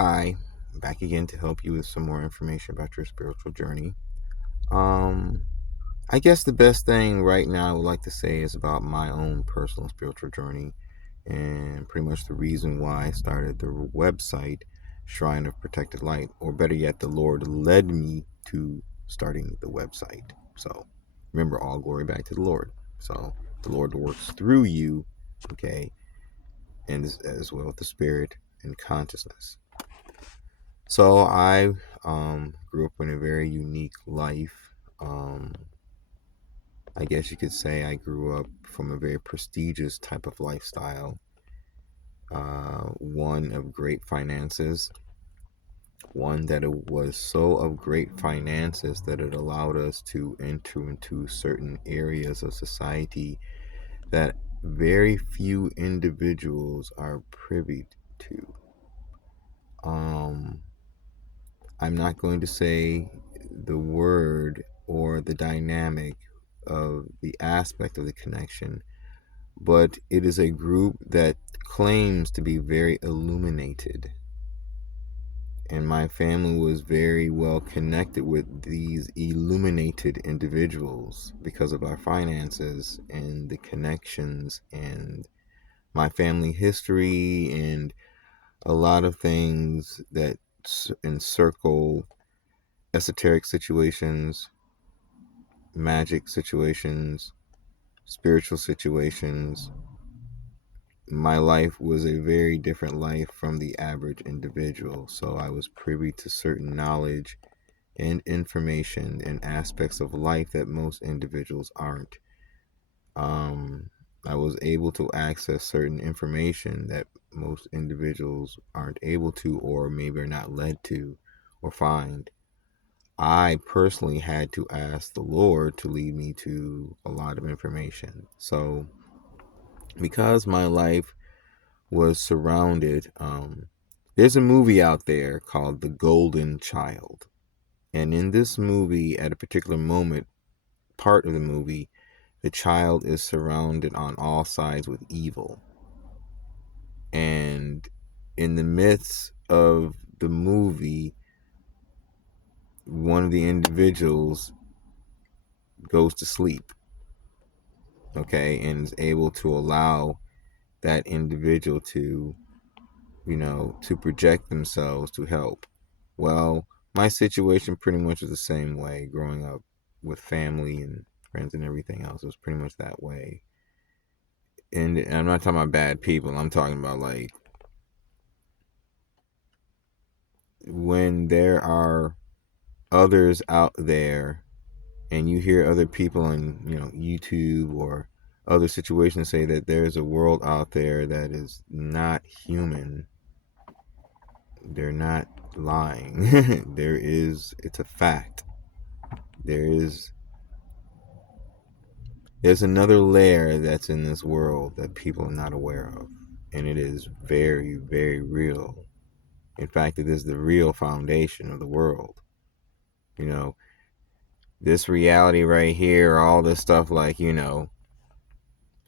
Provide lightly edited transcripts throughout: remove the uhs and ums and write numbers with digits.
Hi, I'm back again to help you with some more information about your spiritual journey. Um, I guess the best thing right now I would like to say is about my own personal spiritual journey and pretty much the reason why I started the website Shrine of Protected Light, or better yet, the Lord led me to starting the website. So remember, all glory back to the Lord. So the Lord works through you, okay, and as well as the spirit and consciousness. So I grew up in a very unique life. I guess you could say I grew up from a very prestigious type of lifestyle, one of great finances, one that it was so of great finances that it allowed us to enter into certain areas of society that very few individuals are privy to. Um, I'm not going to say the word or the dynamic of the aspect of the connection, but it is a group that claims to be very illuminated. And my family was very well connected with these illuminated individuals because of our finances and the connections and my family history and a lot of things that encircle esoteric situations, magic situations, spiritual situations. My life was a very different life from the average individual. So I was privy to certain knowledge and information and aspects of life that most individuals aren't. Um, I was able to access certain information that most individuals aren't able to, or maybe are not led to or find. I personally had to ask the Lord to lead me to a lot of information. So, because my life was surrounded, there's a movie out there called The Golden Child. And in this movie, at a particular moment, part of the movie, the child is surrounded on all sides with evil. And in the midst of the movie, one of the individuals goes to sleep, okay, and is able to allow that individual to, to project themselves to help. Well, my situation pretty much was the same way growing up with family and friends and everything else. It was pretty much that way. And I'm not talking about bad people. I'm talking about like when there are others out there and you hear other people on, YouTube or other situations say that there's a world out there that is not human. They're not lying. It's a fact. There's another layer that's in this world that people are not aware of. And it is very, very real. In fact, it is the real foundation of the world. You know, this reality right here, all this stuff like,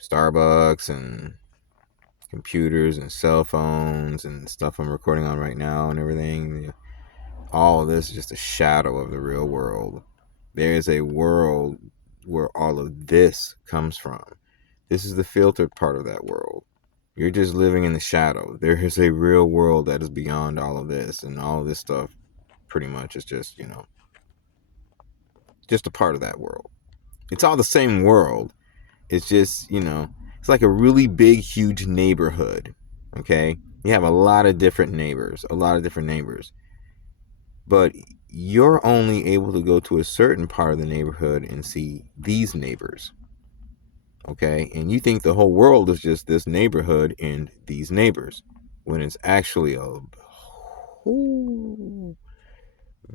Starbucks and computers and cell phones and stuff I'm recording on right now and everything, all of this is just a shadow of the real world. There is a world where all of this comes from. This is the filtered part of that world. You're just living in the shadow. There is a real world that is beyond all of this, and all of this stuff pretty much is just, just a part of that world. It's all the same world. It's just, it's like a really big, huge neighborhood. Okay? You have a lot of different neighbors, but you're only able to go to a certain part of the neighborhood and see these neighbors. Okay? And you think the whole world is just this neighborhood and these neighbors, when it's actually a whole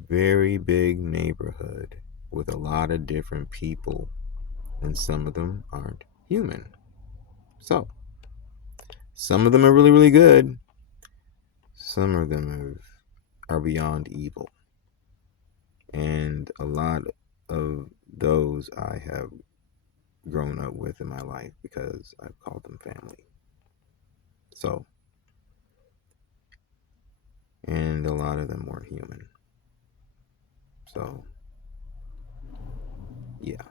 very big neighborhood with a lot of different people, and some of them aren't human. So, some of them are really, really good. Some of them are beyond evil. And a lot of those I have grown up with in my life because I've called them family. So, and a lot of them weren't human. So, yeah.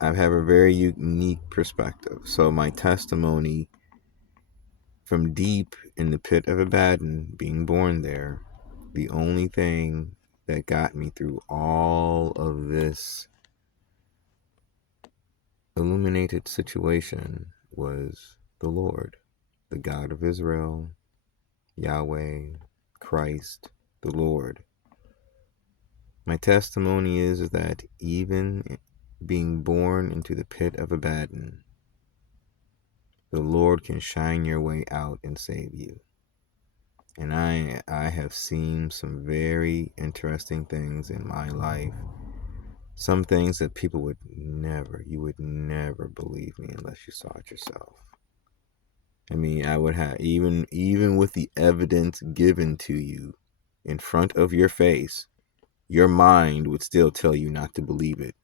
I have a very unique perspective. So my testimony from deep in the pit of Abaddon, being born there, the only thing that got me through all of this illuminated situation was the Lord, the God of Israel, Yahweh, Christ, the Lord. My testimony is that even being born into the pit of Abaddon, the Lord can shine your way out and save you. And I have seen some very interesting things in my life. Some things that people you would never believe me unless you saw it yourself. I mean, I would have, even with the evidence given to you in front of your face, your mind would still tell you not to believe it.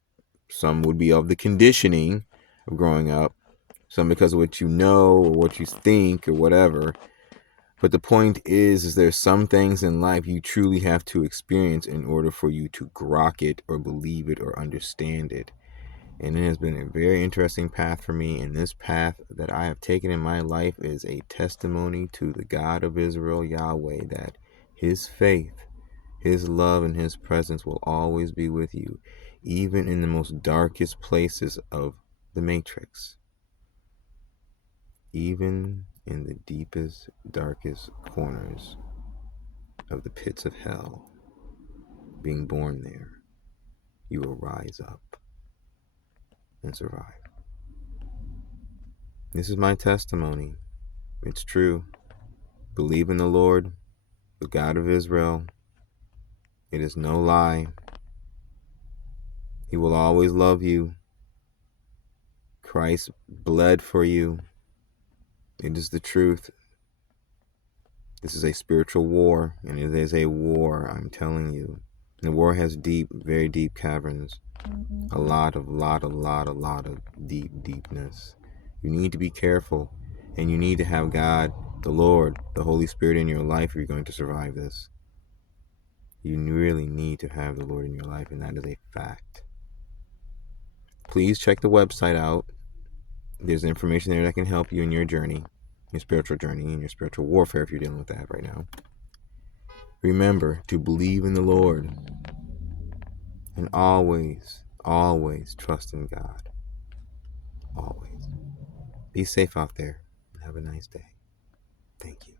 Some would be of the conditioning of growing up, some because of what you know or what you think or whatever. But the point is there's some things in life you truly have to experience in order for you to grok it or believe it or understand it. And it has been a very interesting path for me. And this path that I have taken in my life is a testimony to the God of Israel, Yahweh, that his faith, his love, and his presence will always be with you, even in the most darkest places of the matrix, even in the deepest, darkest corners of the pits of hell. Being born there, you will rise up and survive. This is my testimony. It's true. Believe in the Lord, the God of Israel. It is no lie. He will always love you. Christ bled for you. It is the truth. This is a spiritual war, and it is a war, I'm telling you. The war has deep, very deep caverns. A lot of deepness. You need to be careful, and you need to have God, the Lord, the Holy Spirit in your life if you're going to survive this. You really need to have the Lord in your life, and that is a fact. Please check the website out. There's information there that can help you in your journey, your spiritual journey, and your spiritual warfare if you're dealing with that right now. Remember to believe in the Lord, and always trust in God. Always. Be safe out there. Have a nice day. Thank you.